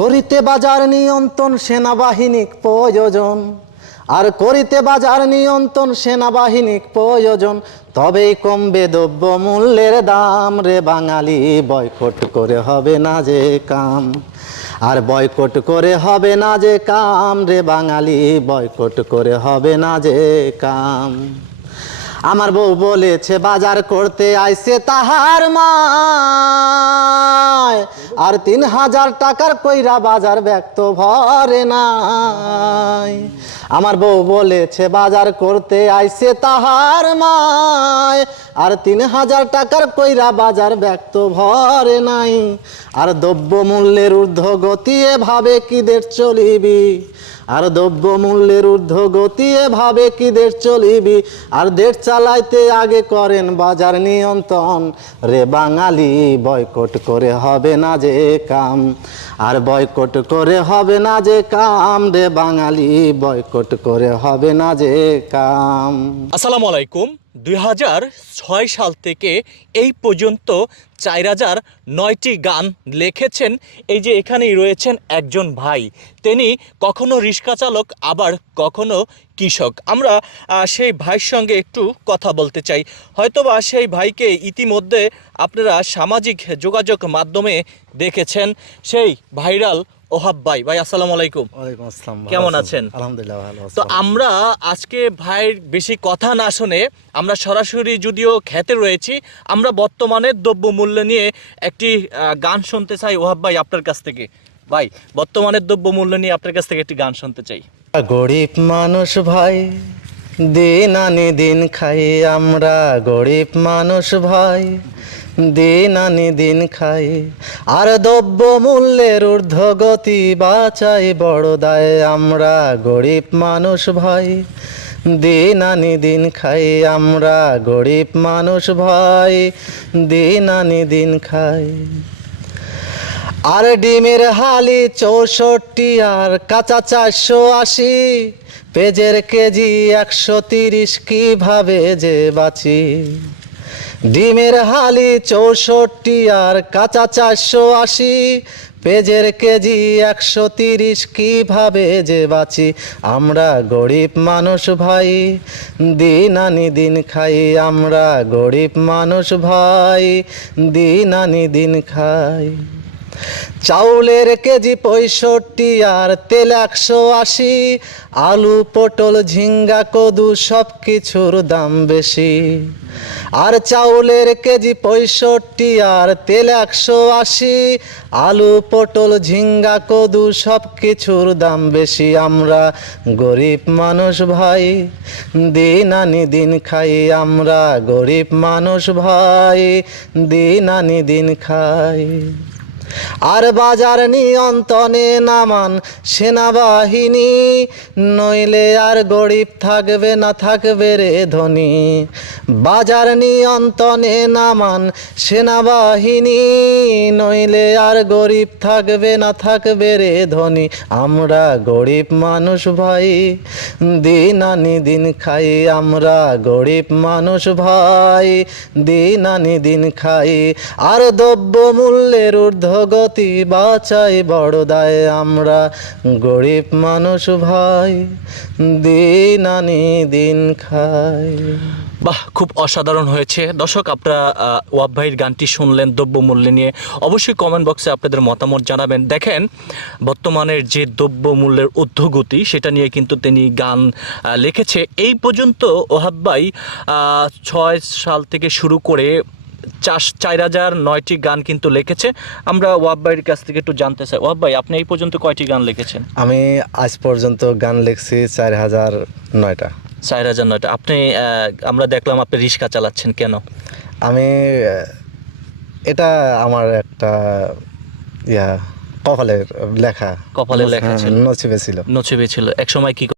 করিতে বাজার নিয়ন্ত্রণ সেনাবাহিনী প্রয়োজন। আর করিতে বাজার নিয়ন্ত্রণ সেনাবাহিনী প্রয়োজন। তবেই কমবে দ্রব্য মূল্যের দাম। রে বাঙালি, বয়কট করে হবে না যে কাম। আর বয়কট করে হবে না যে কাম। রে বাঙালি, বয়কট করে হবে না যে কাম। আমার বউ বলেছে, বাজার করতে আইছে তাহার মা আর তিন হাজার টাকার কইরা বাজার ব্যক্ত ভরে নাই। আমার বউ বলেছে, বাজার করতে আইছে তাহার মায়। আর তিন হাজার টাকার কইরা বাজার ব্যক্ত ভরে নাই। আর দ্রব্য মূল্যের ঊর্ধ্ব গতি এভাবে কি দেশ চলিবি? আর দ্রব্য মূল্যের ঊর্ধ্ব গতি এভাবে কি দেশ চলিবি? আর দেশ চালাইতে আগে করেন বাজার নিয়ন্ত্রণ। রে বাঙালি, বয়কট করে হবে না যে কাম। আর বয়কট করে হবে না যে কাম, রে বাঙালি, বয়কট করে হবে না যে কাম। আসসালামু আলাইকুম। দুই হাজার ছয় সাল থেকে এই পর্যন্ত চার হাজার নয়টি গান লিখেছেন। এই যে এখানেই রয়েছেন একজন ভাই, তিনি কখনো রিক্সা চালক, আবার কখনো কৃষক। আমরা সেই ভাইয়ের সঙ্গে একটু কথা বলতে চাই। হয়তোবা সেই ভাইকে ইতিমধ্যে আপনারা সামাজিক যোগাযোগ মাধ্যমে দেখেছেন। সেই ভাইরাল ওহাব ভাই ভাই আসসালামু আলাইকুম। ওয়ালাইকুম আসসালাম কেমন আছেন? আলহামদুলিল্লাহ ভালো তো আমরা আজকে ভাইয়ের বেশি কথা না শুনে আমরা সরাসরি যদিও খেতে রয়েছি আমরা বর্তমানে দ্রব্য মূল্য নিয়ে একটি গান শুনতে চাই। ওহাব ভাই আপনার কাছ থেকে। ভাই বর্তমানের দ্রব্য মূল্য নিয়ে আপনার কাছ থেকে একটি গান শুনতে চাই। গরিব মানুষ ভাই দিন আনি দিন খাই। আমরা গরিব মানুষ ভাই দিন আনি দিন খাই। আর দ্রব্য মূল্যের ঊর্ধ্বগতি বাঁচাই বড় দায় আমরা গরিব মানুষ ভাই। দিন আনি দিন খাই আমরা গরিব মানুষ ভাই। দিন আনি দিন খাই। আর ডিমের হালি চৌষট্টি আর কাঁচা চারশো আশি। পেজের কেজি একশো তিরিশ, কীভাবে যে বাঁচি? ডিমের হালি চৌষট্টি আর কাঁচা চারশো আশি। পেজের কেজি একশো তিরিশ, কীভাবে যে বাঁচি? আমরা গরিব মানুষ ভাই, দিন আনি দিন খাই। আমরা গরিব মানুষ ভাই, দিন আনি দিন খাই। চাউলের কেজি পঁয়ষট্টি আর তেল একশো আশি। আলু, পটল, ঝিঙ্গা, কদু সব কিছুর দাম বেশি। আর চাউলের কেজি পঁয়ষট্টি, আর তেল একশো আশি। আলু, পটল, ঝিঙ্গা, কদু সব কিছুর দাম বেশি। আমরা গরিব মানুষ ভাই, দিন আনি দিন খাই। আমরা গরিব মানুষ ভাই, দিন আনি দিন খাই। আর বাজার নিয়ন্ত্রণে নামান সেনাবাহিনী, নইলে আর গরিব থাকবে না, থাকবে রে ধনী। বাজার নিয়ন্ত্রণে নামান সেনাবাহিনী, নইলে আর গরিব থাকবে না, থাকবে রে ধনী। আমরা গরিব মানুষ ভাই দিন আনি দিন খাই, আমরা গরিব মানুষ ভাই দিন আনি দিন খাই। আর দ্রব্য মূল্যের ঊর্ধ্বগতি বাঁচাই বড় দায় আমরা। গরিব মানুষ ভাই, দিন আনি দিন খাই। বাহ, খুব অসাধারণ হয়েছে। দর্শক, আপনারা ওয়াব ভাইয়ের গানটি শুনলেন দ্রব্য মূল্য নিয়ে। অবশ্যই কমেন্ট বক্সে আপনাদের মতামত জানাবেন। দেখেন, বর্তমানের যে দ্রব্য মূল্যের ঊর্ধ্বগতি, সেটা নিয়ে কিন্তু তিনি গান লিখেছে। এই পর্যন্ত ওহাব ভাই ছয় সাল থেকে শুরু করে চার চার হাজার নয়টি গান কিন্তু লিখেছে। আমরা ওয়াব ভাইয়ের কাছ থেকে একটু জানতে চাই। ওয়াব ভাই আপনি এই পর্যন্ত কয়টি গান লিখেছেন? আমি আজ পর্যন্ত গান লিখছি চার হাজার নয়টা। চার হাজার নয়টা। আপনি আমরা দেখলাম আপনি রিক্সা চালাচ্ছেন কেন? আমি এটা আমার একটা ইয়া কপালের লেখা। কপালের লেখা হ্যাঁ, ছিল। নসিবে ছিল। নছিবে ছিল। এক সময় কি